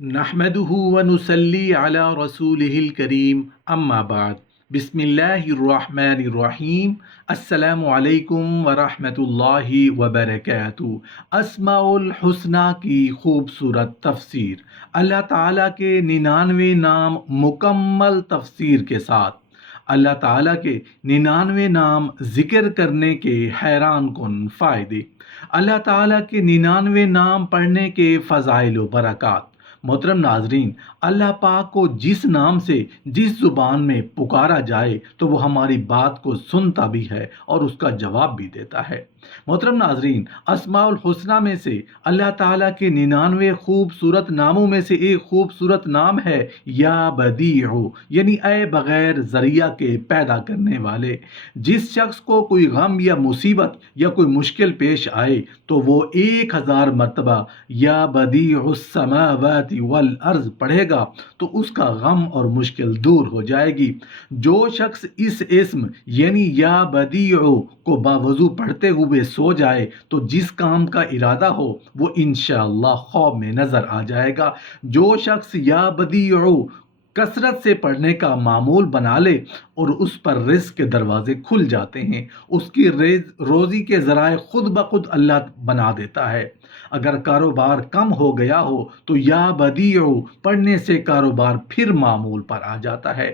نحمده ونصلي على رسوله الكريم اما بعد بسم اللہ الرحمن الرحیم السلام علیکم ورحمۃ اللہ وبرکاتہ۔ اسماء الحسنی کی خوبصورت تفسیر، اللہ تعالیٰ کے 99 نام مکمل تفسیر کے ساتھ۔ اللہ تعالیٰ کے 99 نام ذکر کرنے کے حیران کن فائدے، اللہ تعالیٰ کے 99 نام پڑھنے کے فضائل و برکات۔ محترم ناظرین، اللہ پاک کو جس نام سے جس زبان میں پکارا جائے تو وہ ہماری بات کو سنتا بھی ہے اور اس کا جواب بھی دیتا ہے۔ محترم ناظرین، اسماء الحسنی میں سے اللہ تعالیٰ کے 99 خوبصورت ناموں میں سے ایک خوبصورت نام ہے یا بدیع، یعنی اے بغیر ذریعہ کے پیدا کرنے والے۔ جس شخص کو کوئی غم یا مصیبت یا کوئی مشکل پیش آئے تو وہ 1000 مرتبہ یا بدیع السماوات والارض پڑھے گا تو اس کا غم اور مشکل دور ہو جائے گی۔ جو شخص اس اسم یعنی یا بدیع کو باوضو پڑھتے ہوئے سو جائے تو جس کام کا ارادہ ہو وہ انشاءاللہ خواب میں نظر آ جائے گا۔ جو شخص یا بدیع کثرت سے پڑھنے کا معمول بنا لے اور اس پر رزق کے دروازے کھل جاتے ہیں، اس کی روزی کے ذرائع خود بخود اللہ بنا دیتا ہے۔ اگر کاروبار کم ہو گیا ہو تو یا بدیع پڑھنے سے کاروبار پھر معمول پر آ جاتا ہے۔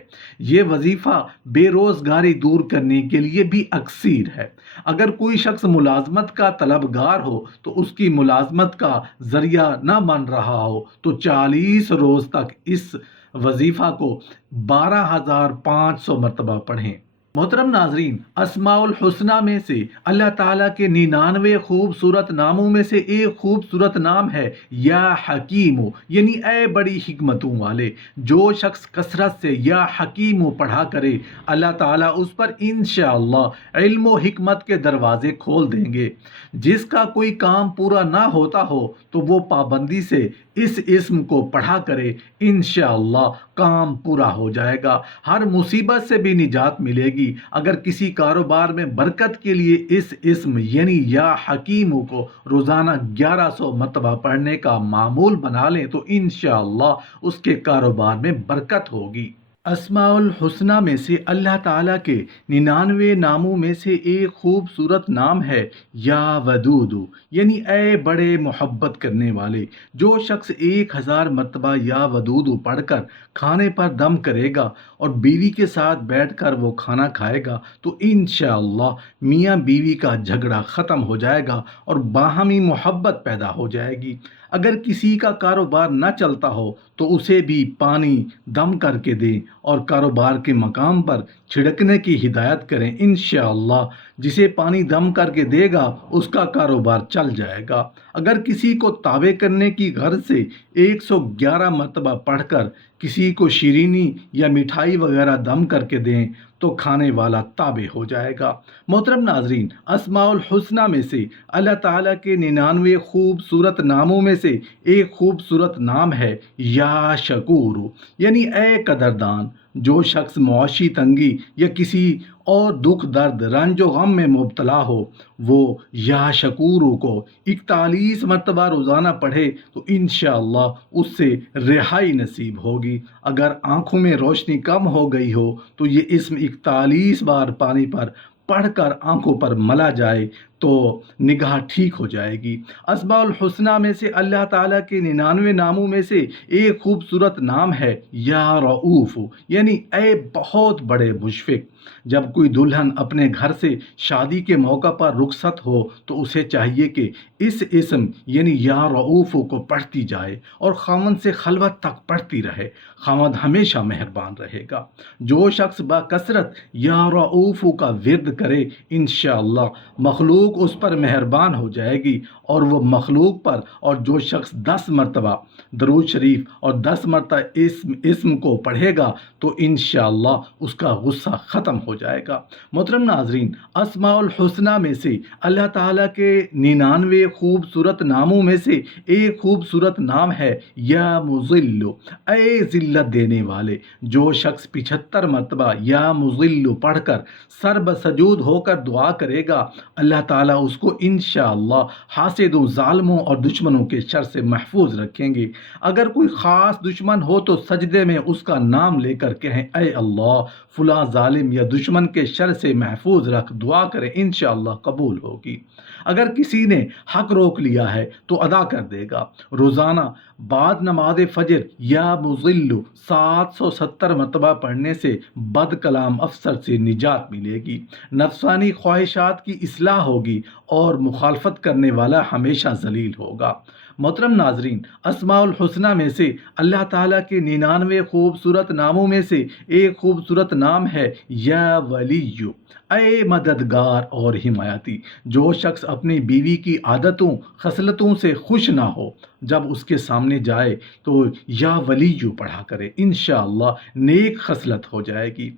یہ وظیفہ بے روزگاری دور کرنے کے لیے بھی اکثیر ہے۔ اگر کوئی شخص ملازمت کا طلبگار ہو تو اس کی ملازمت کا ذریعہ نہ بن رہا ہو تو 40 روز تک اس وظیفہ کو 12500 مرتبہ پڑھیں۔ محترم ناظرین، اسماء الحسنی میں سے اللہ تعالیٰ کے 99 خوبصورت ناموں میں سے ایک خوبصورت نام ہے یا حکیم، یعنی اے بڑی حکمتوں والے۔ جو شخص کثرت سے یا حکیم پڑھا کرے اللہ تعالیٰ اس پر انشاءاللہ علم و حکمت کے دروازے کھول دیں گے۔ جس کا کوئی کام پورا نہ ہوتا ہو تو وہ پابندی سے اس اسم کو پڑھا کرے، انشاءاللہ کام پورا ہو جائے گا، ہر مصیبت سے بھی نجات ملے گی۔ اگر کسی کاروبار میں برکت کے لیے اس اسم یعنی یا حکیم کو روزانہ 1100 مرتبہ پڑھنے کا معمول بنا لیں تو انشاءاللہ اس کے کاروبار میں برکت ہوگی۔ اسماء الحسنی میں سے اللہ تعالیٰ کے 99 ناموں میں سے ایک خوبصورت نام ہے یا ودود، یعنی اے بڑے محبت کرنے والے۔ جو شخص 1000 مرتبہ یا ودود پڑھ کر کھانے پر دم کرے گا اور بیوی کے ساتھ بیٹھ کر وہ کھانا کھائے گا تو انشاءاللہ میاں بیوی کا جھگڑا ختم ہو جائے گا اور باہمی محبت پیدا ہو جائے گی۔ اگر کسی کا کاروبار نہ چلتا ہو تو اسے بھی پانی دم کر کے دیں اور کاروبار کے مقام پر چھڑکنے کی ہدایت کریں، انشاءاللہ جسے پانی دم کر کے دے گا اس کا کاروبار چل جائے گا۔ اگر کسی کو تابع کرنے کی غرض سے 111 مرتبہ پڑھ کر کسی کو شیرینی یا مٹھائی وغیرہ دم کر کے دیں تو کھانے والا تابع ہو جائے گا۔ محترم ناظرین، اسماء الحسنی میں سے اللہ تعالیٰ کے 99 خوبصورت ناموں میں سے ایک خوبصورت نام ہے یا شکور، یعنی اے قدردان۔ جو شخص معاشی تنگی یا کسی اور دکھ درد رنج و غم میں مبتلا ہو وہ یا شکور کو 41 مرتبہ روزانہ پڑھے تو انشاءاللہ اس سے رہائی نصیب ہوگی۔ اگر آنکھوں میں روشنی کم ہو گئی ہو تو یہ اسم 41 بار پانی پر پڑھ کر آنکھوں پر ملا جائے تو نگاہ ٹھیک ہو جائے گی۔ اسماء الحسنی میں سے اللہ تعالیٰ کے 99 ناموں میں سے ایک خوبصورت نام ہے یا رؤوف، یعنی اے بہت بڑے مشفق۔ جب کوئی دلہن اپنے گھر سے شادی کے موقع پر رخصت ہو تو اسے چاہیے کہ اس اسم یعنی یا رؤوف کو پڑھتی جائے اور خاوند سے خلوت تک پڑھتی رہے، خاوند ہمیشہ مہربان رہے گا۔ جو شخص بکثرت یا رؤوف کا ورد کرے انشاءاللہ مخلوق اس پر مہربان ہو جائے گی اور وہ مخلوق پر، اور جو شخص 10 مرتبہ درود شریف اور 10 مرتبہ اسم کو پڑھے گا تو انشاءاللہ اس کا غصہ ختم ہو جائے گا۔ محترم ناظرین، اسماء الحسنی میں سے اللہ تعالیٰ کے 99 خوبصورت ناموں میں سے ایک خوبصورت نام ہے یا مذل، اے ذلت دینے والے۔ جو شخص 75 مرتبہ یا مذل پڑھ کر سر بسجود ہو کر دعا کرے گا اللہ تعالیٰ تعالیٰ اس کو انشاءاللہ حاسدوں، ظالموں اور دشمنوں کے شر سے محفوظ رکھیں گے۔ اگر کوئی خاص دشمن ہو تو سجدے میں اس کا نام لے کر کہیں اے اللہ فلاں ظالم یا دشمن کے شر سے محفوظ رکھ، دعا کریں انشاءاللہ قبول ہوگی۔ اگر کسی نے حق روک لیا ہے تو ادا کر دے گا۔ روزانہ بعد نماز فجر یا مضل 770 مرتبہ پڑھنے سے بد کلام افسر سے نجات ملے گی، نفسانی خواہشات کی اصلاح ہوگی اور مخالفت کرنے والا ہمیشہ ذلیل ہوگا۔ محترم ناظرین، اسماء الحسنہ میں سے اللہ تعالیٰ کے 99 خوبصورت ناموں میں سے ایک خوبصورت نام ہے یا ولی، اے مددگار اور حمایتی۔ جو شخص اپنی بیوی کی عادتوں خصلتوں سے خوش نہ ہو، جب اس کے سامنے جائے تو یا ولی پڑھا کرے، انشاءاللہ نیک خصلت ہو جائے گی۔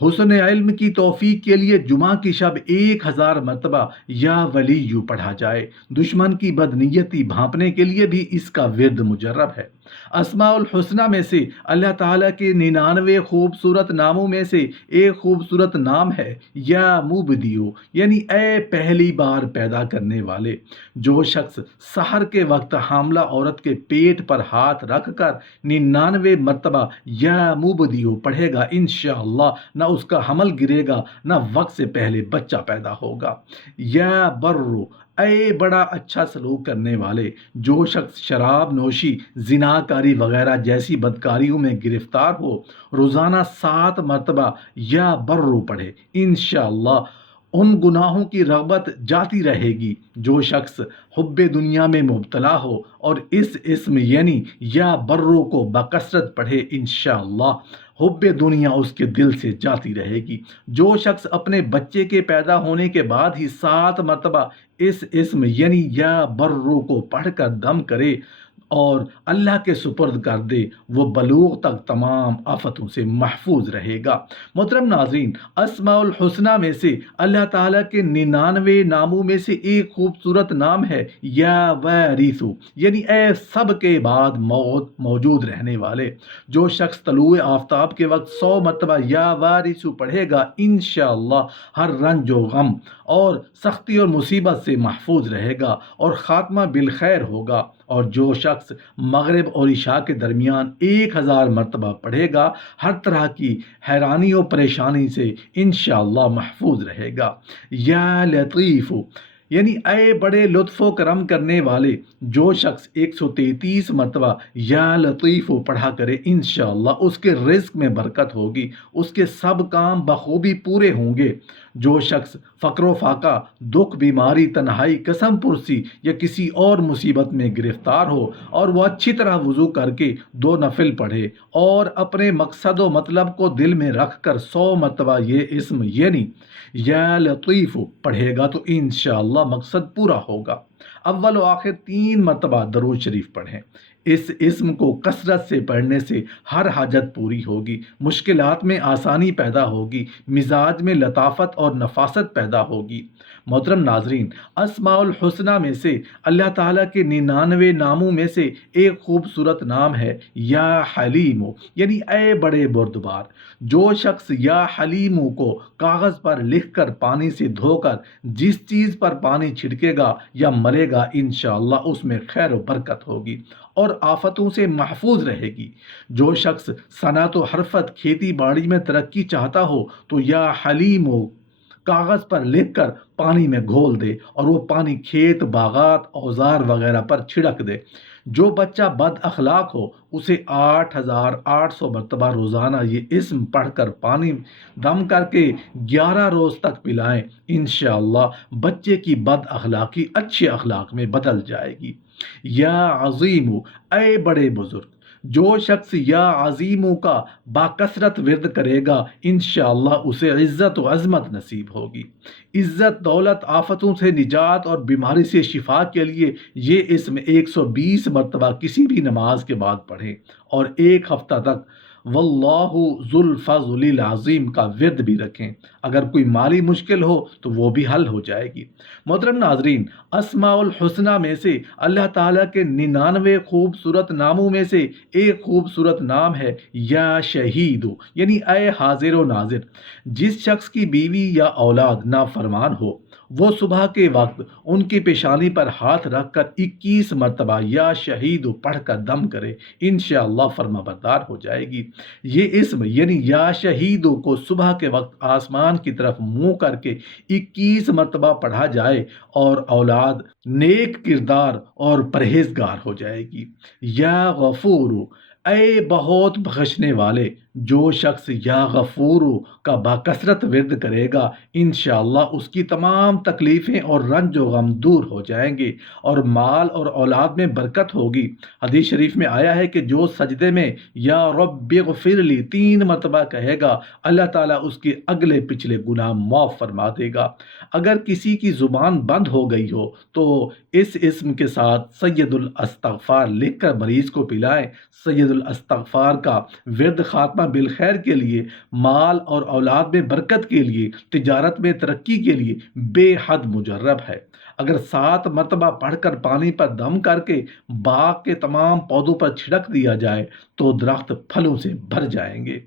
حسن علم کی توفیق کے لیے جمعہ کی شب 1000 مرتبہ یا ولی پڑھا جائے۔ دشمن کی بدنیتی بھانپنے کے لیے بھی اس کا ورد مجرب ہے۔ اسماء الحسنہ میں سے اللہ تعالیٰ کے 99 خوبصورت ناموں میں سے ایک خوبصورت نام ہے یا مبدیو، یعنی اے پہلی بار پیدا کرنے والے۔ جو شخص سحر کے وقت حاملہ عورت کے پیٹ پر ہاتھ رکھ کر 99 مرتبہ یا مبدیو پڑھے گا، انشاءاللہ نہ اس کا حمل گرے گا نہ وقت سے پہلے بچہ پیدا ہوگا۔ یا برو، اے بڑا اچھا سلوک کرنے والے۔ جو شخص شراب نوشی، زناکاری وغیرہ جیسی بدکاریوں میں گرفتار ہو، روزانہ 7 مرتبہ یا برو پڑھے، انشاءاللہ ان گناہوں کی رغبت جاتی رہے گی۔ جو شخص حب دنیا میں مبتلا ہو اور اس اسم یعنی یا برو کو بکثرت پڑھے، انشاءاللہ حب دنیا اس کے دل سے جاتی رہے گی۔ جو شخص اپنے بچے کے پیدا ہونے کے بعد ہی 7 مرتبہ اس اسم یعنی یا برو کو پڑھ کر دم کرے اور اللہ کے سپرد کر دے، وہ بلوغ تک تمام آفتوں سے محفوظ رہے گا۔ محترم ناظرین، اسماء الحسنہ میں سے اللہ تعالیٰ کے 99 ناموں میں سے ایک خوبصورت نام ہے یا وارثو، یعنی اے سب کے بعد موجود رہنے والے۔ جو شخص طلوع آفتاب کے وقت 100 مرتبہ یا وارثو پڑھے گا، انشاءاللہ ہر رنج و غم اور سختی اور مصیبت سے محفوظ رہے گا اور خاتمہ بالخیر ہوگا۔ اور جو شخص مغرب اور عشاء کے درمیان 1000 مرتبہ پڑھے گا، ہر طرح کی حیرانی اور پریشانی سے انشاءاللہ محفوظ رہے گا۔ یا لطیف، یعنی اے بڑے لطف و کرم کرنے والے۔ جو شخص 133 مرتبہ یا لطیف پڑھا کرے، انشاءاللہ اس کے رزق میں برکت ہوگی، اس کے سب کام بخوبی پورے ہوں گے۔ جو شخص فقر و فاقہ، دکھ، بیماری، تنہائی، قسم پرسی یا کسی اور مصیبت میں گرفتار ہو اور وہ اچھی طرح وضو کر کے 2 نفل پڑھے اور اپنے مقصد و مطلب کو دل میں رکھ کر 100 مرتبہ یہ اسم یعنی یا لطیف پڑھے گا تو انشاءاللہ مقصد پورا ہوگا۔ اول و آخر 3 مرتبہ درود شریف پڑھیں۔ اس اسم کو کثرت سے پڑھنے سے ہر حاجت پوری ہوگی، مشکلات میں آسانی پیدا ہوگی، مزاج میں لطافت اور نفاست پیدا ہوگی۔ محترم ناظرین، اسماء الحسنہ میں سے اللہ تعالیٰ کے 99 ناموں میں سے ایک خوبصورت نام ہے یا حلیم، یعنی اے بڑے بردبار۔ جو شخص یا حلیم کو کاغذ پر لکھ کر پانی سے دھو کر جس چیز پر پانی چھڑکے گا یا ملے گا، انشاءاللہ اس میں خیر و برکت ہوگی اور آفتوں سے محفوظ رہے گی۔ جو شخص صنعت و حرفت، کھیتی باڑی میں ترقی چاہتا ہو تو یا حلیم کاغذ پر لکھ کر پانی میں گھول دے اور وہ پانی کھیت، باغات، اوزار وغیرہ پر چھڑک دے۔ جو بچہ بد اخلاق ہو اسے 8800 مرتبہ روزانہ یہ اسم پڑھ کر پانی دم کر کے 11 روز تک پلائیں، انشاءاللہ بچے کی بد اخلاقی اچھے اخلاق میں بدل جائے گی۔ یا عظیم، اے بڑے بزرگ۔ جو شخص یا عظیموں کا باکثرت ورد کرے گا، انشاءاللہ اسے عزت و عظمت نصیب ہوگی۔ عزت، دولت، آفتوں سے نجات اور بیماری سے شفا کے لیے یہ اسم 120 مرتبہ کسی بھی نماز کے بعد پڑھیں اور 1 ہفتہ تک واللہ ذو الفضل العظیم کا ورد بھی رکھیں۔ اگر کوئی مالی مشکل ہو تو وہ بھی حل ہو جائے گی۔ محترم ناظرین، اسماء الحسنہ میں سے اللہ تعالیٰ کے 99 خوبصورت ناموں میں سے ایک خوبصورت نام ہے یا شہید، یعنی اے حاضر و ناظر۔ جس شخص کی بیوی یا اولاد نافرمان ہو وہ صبح کے وقت ان کی پیشانی پر ہاتھ رکھ کر 21 مرتبہ یا شہید پڑھ کر دم کرے، انشاءاللہ فرما بردار ہو جائے گی۔ یہ اسم یعنی یا شہیدوں کو صبح کے وقت آسمان کی طرف منہ کر کے 21 مرتبہ پڑھا جائے اور اولاد نیک کردار اور پرہیزگار ہو جائے گی۔ یا غفور، اے بہت بخشنے والے، جو شخص یا غفور کا بکثرت ورد کرے گا انشاءاللہ اس کی تمام تکلیفیں اور رنج و غم دور ہو جائیں گے اور مال اور اولاد میں برکت ہوگی۔ حدیث شریف میں آیا ہے کہ جو سجدے میں یا رب اغفر لی 3 مرتبہ کہے گا، اللہ تعالیٰ اس کے اگلے پچھلے گناہ معاف فرما دے گا۔ اگر کسی کی زبان بند ہو گئی ہو تو اس اسم کے ساتھ سید الاستغفار لکھ کر مریض کو پلائیں۔ سید الاستغفار کا ورد خاتمہ بالخیر کے لیے، مال اور اولاد میں برکت کے لیے، تجارت میں ترقی کے لیے بے حد مجرب ہے۔ اگر 7 مرتبہ پڑھ کر پانی پر دم کر کے باغ کے تمام پودوں پر چھڑک دیا جائے تو درخت پھلوں سے بھر جائیں گے۔